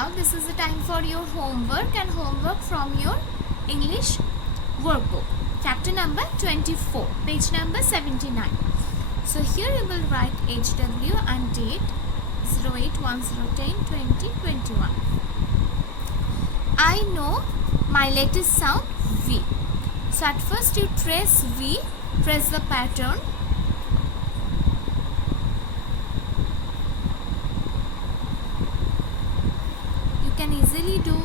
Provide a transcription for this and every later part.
Now this is the time for your homework and homework from your English workbook. Chapter number 24, page number 79. So here you will write HW and date 0810102021. I know my latest sound V. So at first you trace V, press the pattern. You can easily do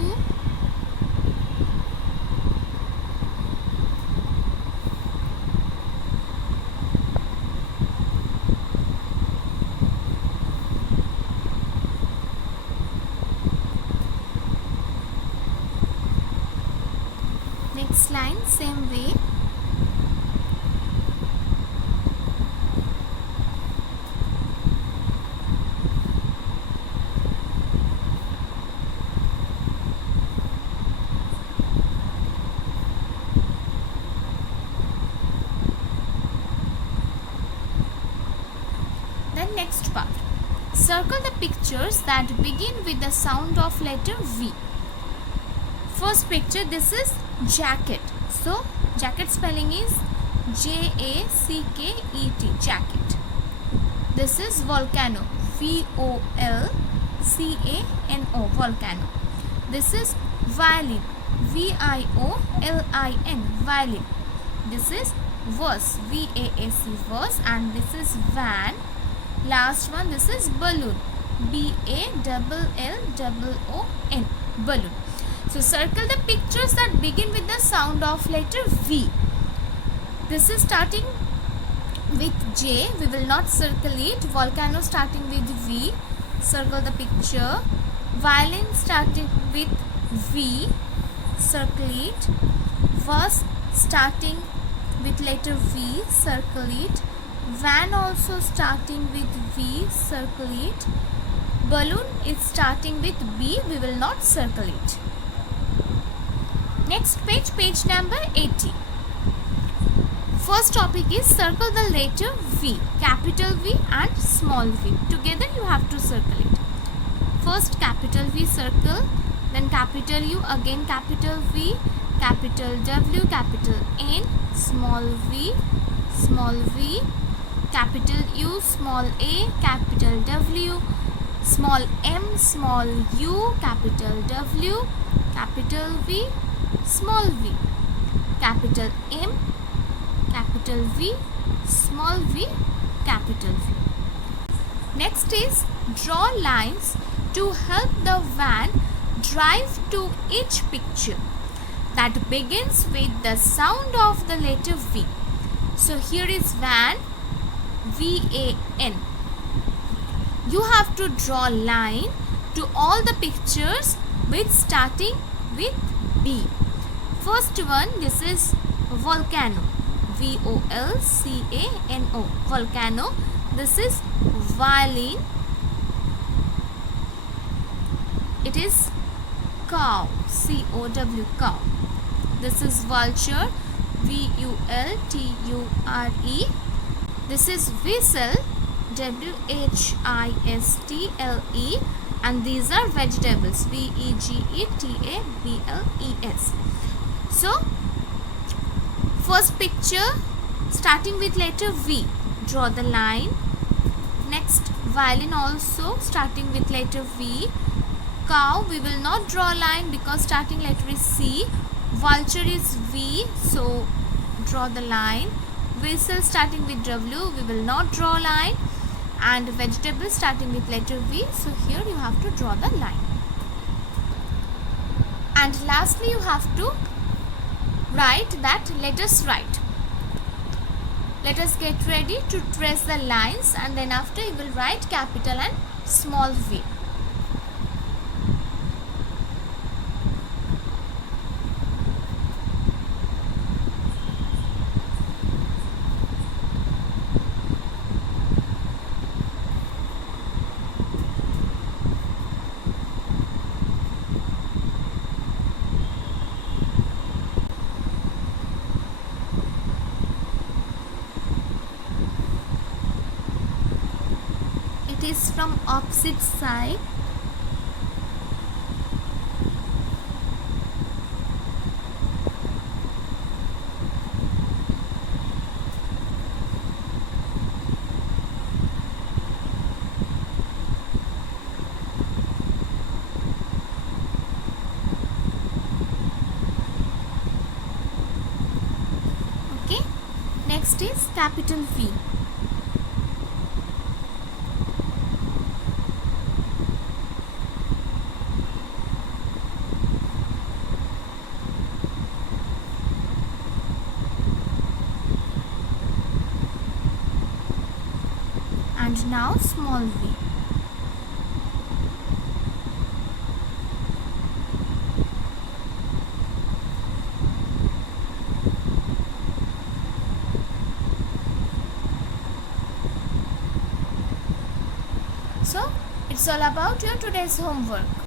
next line same way. Then next part. Circle the pictures that begin with the sound of letter V. First picture, this is jacket. So jacket spelling is J-A-C-K-E-T, jacket. This is volcano, V-O-L-C-A-N-O, volcano. This is violin, V-I-O-L-I-N, violin. This is verse, V-A-S-E, verse, and this is van. Last one, this is balloon, B-A-L-L-O-N, balloon. So circle the pictures that begin with the sound of letter V. This is starting with J. We will not circle it. Volcano starting with V. Circle the picture. Violin starting with V. Circle it. Verse starting with letter V. Circle it. Van also starting with V. Circle it. Balloon is starting with B. We will not circle it. Next page, page number 80. First topic is circle the letter V, capital V and small v. Together you have to circle it. First capital V circle, then capital U, again capital V, capital W, capital N, small v, capital U, small a, capital W, small m, small u, capital W, capital V, small v, capital M, capital V, small v, capital V. Next is draw lines to help the van drive to each picture that begins with the sound of the letter V. So here is van, V-A-N. You have to draw line to all the pictures with starting with B. First one, this is volcano, V-O-L-C-A-N-O, volcano. This is violin. It is cow, C-O-W, cow. This is vulture, V-U-L-T-U-R-E. This is whistle, W-H-I-S-T-L-E. And these are vegetables, V-E-G-E-T-A-B-L-E-S. So, first picture starting with letter V, draw the line. Next, violin also starting with letter V. Cow, we will not draw line because starting letter is C. Vulture is V, so draw the line. Whistle starting with W, we will not draw line. And vegetable starting with letter V, so here you have to draw the line. And lastly you have to write that let us write. Let us get ready to trace the lines, and then after you will write capital and small v. Is from opposite side. capital V. And now small v. So it's all about your today's homework.